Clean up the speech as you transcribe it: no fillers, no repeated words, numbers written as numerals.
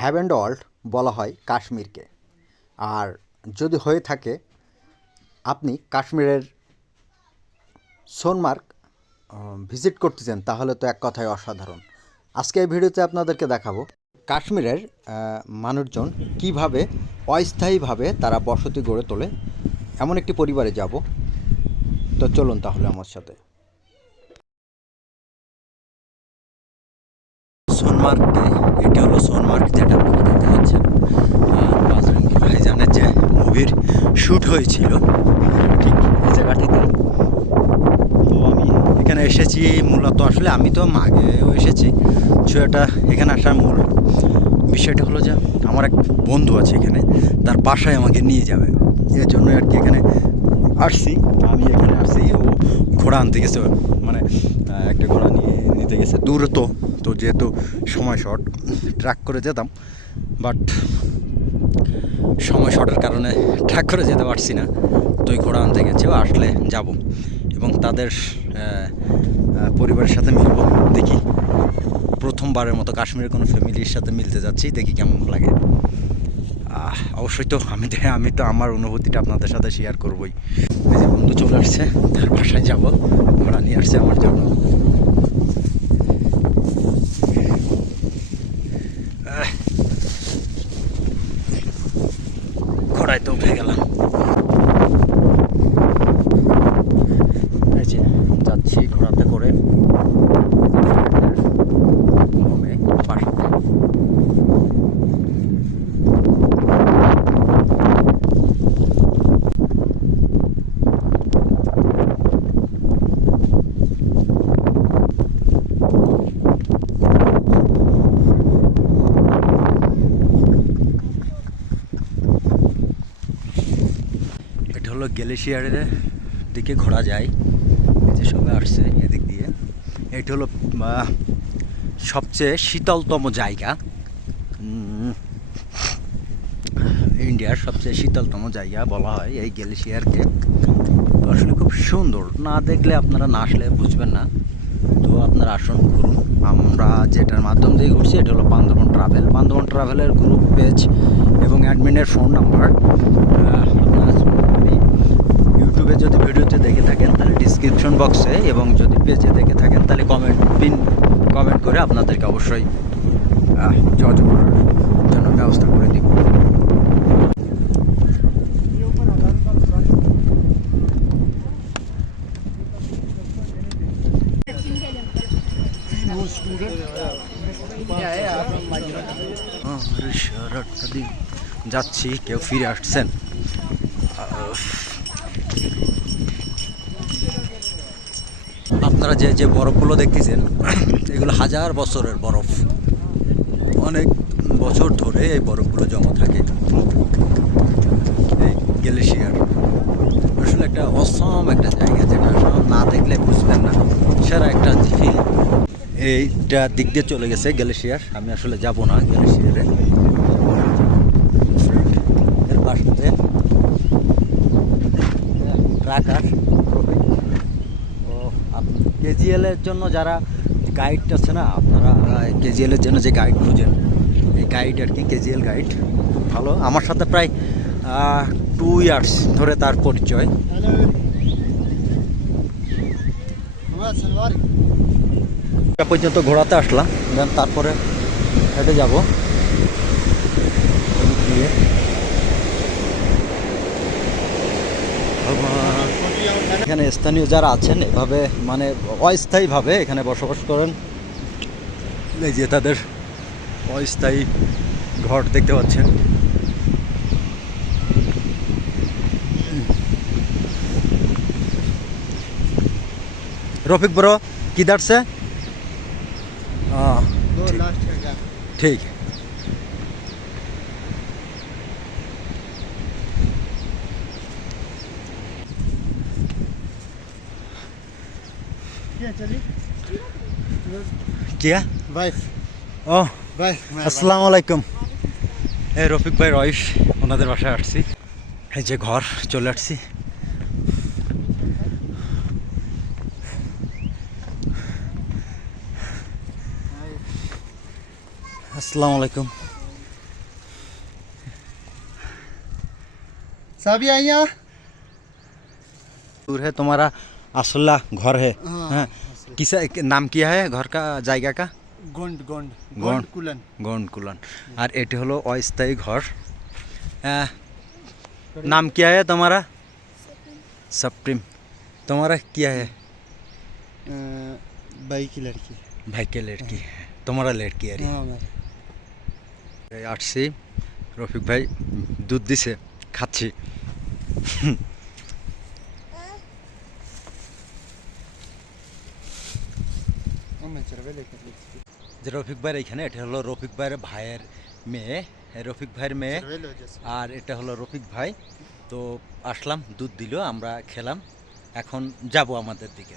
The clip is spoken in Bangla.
হ্যাভেন্ড ওয়ার্ল্ড বলা হয় কাশ্মীরকে। আর যদি হয়ে থাকে আপনি কাশ্মীরের সোনমার্গ ভিজিট করতে চান তাহলে তো এক কথায় অসাধারণ। আজকে এই ভিডিওতে আপনাদেরকে দেখাবো কাশ্মীরের মানুষজন কিভাবে অস্থায়ীভাবে তারা বসতি গড়ে তোলে, এমন একটি পরিবারে যাব। তো চলুন তাহলে আমার সাথে। সোনমার্গকে, এটি হলো সোনমার্গ, যেটা আপনারা দেখতে পাচ্ছেন বাজরঙ্গী ভাইজানের যে মুভির শ্যুট হয়েছিল ঠিক এই জায়গাটিতে। তো আমি এখানে এসেছি মূলত, আসলে আমি তো আগেও এসেছি, এটা এখানে আসার মূল বিষয়টা হলো যে আমার এক বন্ধু আছে এখানে, তার বাসায় আমাকে নিয়ে যাবে, এর জন্য আর কি এখানে আসছি। আমি এখানে আসছি, ও ঘোড়া আনতে গেছে, মানে একটা ঘোড়া নিতে গেছে দূর। তো যেহেতু সময় শর্ট, ট্র্যাক করে যেতাম, বাট সময় শর্টের কারণে ট্র্যাক করে যেতে পারছি না। তো ওই ঘোড়া আনতে গেছে, আসলে যাব এবং তাদের পরিবারের সাথে মিলব। দেখি, প্রথমবারের মতো কাশ্মীরের কোনো ফ্যামিলির সাথে মিলতে যাচ্ছি, দেখি কেমন লাগে। অবশ্যই তো আমি তো আমার অনুভূতিটা আপনাদের সাথে শেয়ার করবই। এই যে বন্ধু চলে আসছে, তার বাসায় যাব, ঘোড়া নিয়ে আসছে আমার জন্য। ঘোড়ায় তো উঠে গেলাম, এই যে যাচ্ছি ঘোড়াতে করে বাসাতে। এটা হলো গ্লেশিয়ারের দিকে ঘোরা যায়, এই যে সবাই আসছে এদিক দিয়ে। এটা হলো সবচেয়ে শীতলতম জায়গা, ইন্ডিয়ার সবচেয়ে শীতলতম জায়গা বলা হয় এই গ্লেশিয়ারকে। আসলে খুব সুন্দর, না দেখলে আপনারা না আসলে বুঝবেন না। তো আপনারা আসুন, ঘুরুন। আমরা যেটার মাধ্যম দিয়ে ঘুরছি এটা হলো বান্দরবন ট্রাভেল। বান্দরবন ট্রাভেলের গ্রুপ পেজ এবং অ্যাডমিনের ফোন নাম্বার আপনি ইউটিউবে যদি ভিডিওতে দেখে থাকেন তাহলে ডিসক্রিপশন বক্সে, এবং যদি পেজে দেখে থাকেন তাহলে কমেন্ট করে আপনাদেরকে অবশ্যই যোগাযোগ করার জন্য ব্যবস্থা করে দিব। যাচ্ছি, কেউ ফিরে আসছেন। আপনারা যে বরফগুলো দেখতেছেন এগুলো হাজার বছরের বরফ, অনেক বছর ধরে এই বরফগুলো জমা থাকে এই গ্লেশিয়ার। আসলে একটা অসম একটা জায়গা, যেটা না দেখলে বুঝবেন না, সেরা একটা ফিল। এইটা দিক দিয়ে চলে গেছে গ্লেশিয়ার, আমি আসলে যাব না গ্লেশিয়ারে। এর পাশে ট্রাকার ও কেজিএলের জন্য যারা গাইড আছে না, আপনারা কেজিএলের জন্য যে গাইড খুঁজেন, এই গাইড আর কি, কেজিএল গাইড ভালো। আমার সাথে প্রায় 2 ইয়ার্স ধরে তার পরিচয়। পর্যন্ত ঘোরাতে আসলাম, দেন তারপরে হেঁটে যাব দিয়ে। এখানে স্থানীয় যারা আছেন এভাবে, মানে অস্থায়ীভাবে এখানে বসবাস করেন, এই যে তাদের অস্থায়ী ঘর দেখতে পাচ্ছেন। রফিক ব্রো किधर से? ठीक है। क्या वाइफ? ও আসসালামু আলাইকুম। এই রফিক ভাই ওয়াইফ, ওনাদের বাসায় আসছি। এই যে ঘর চলে আসছি। আসসালামু আলাইকুম। चाबी आई यहाँ दूर है तुम्हारा असला घर है हाँ, हाँ किसा नाम किया है घर का জায়গা का गोंड गोंड गोंड। गोंड कुलन গন্ডকুলন আর এটি হলো অস্থায়ী ঘর नाम क्या है तुम्हारा सप्रीम तुम्हारा क्या है भाई की लड़की भाई के लड़की तुम्हारा लड़की है हाँ भाई আসছি রফিক ভাই দুধ দিছে খাচ্ছি मैं चरवे लेकर लेती যে রফিক ভাইয়ের এখানে এটা হলো রফিক ভাইয়ের ভাইয়ের মেয়ে রফিক ভাইয়ের মেয়ে चरवे लो जैसे আর এটা হলো রফিক ভাই তো আসলাম দুধ দিল আমরা খেলাম এখন যাব আমাদের দিকে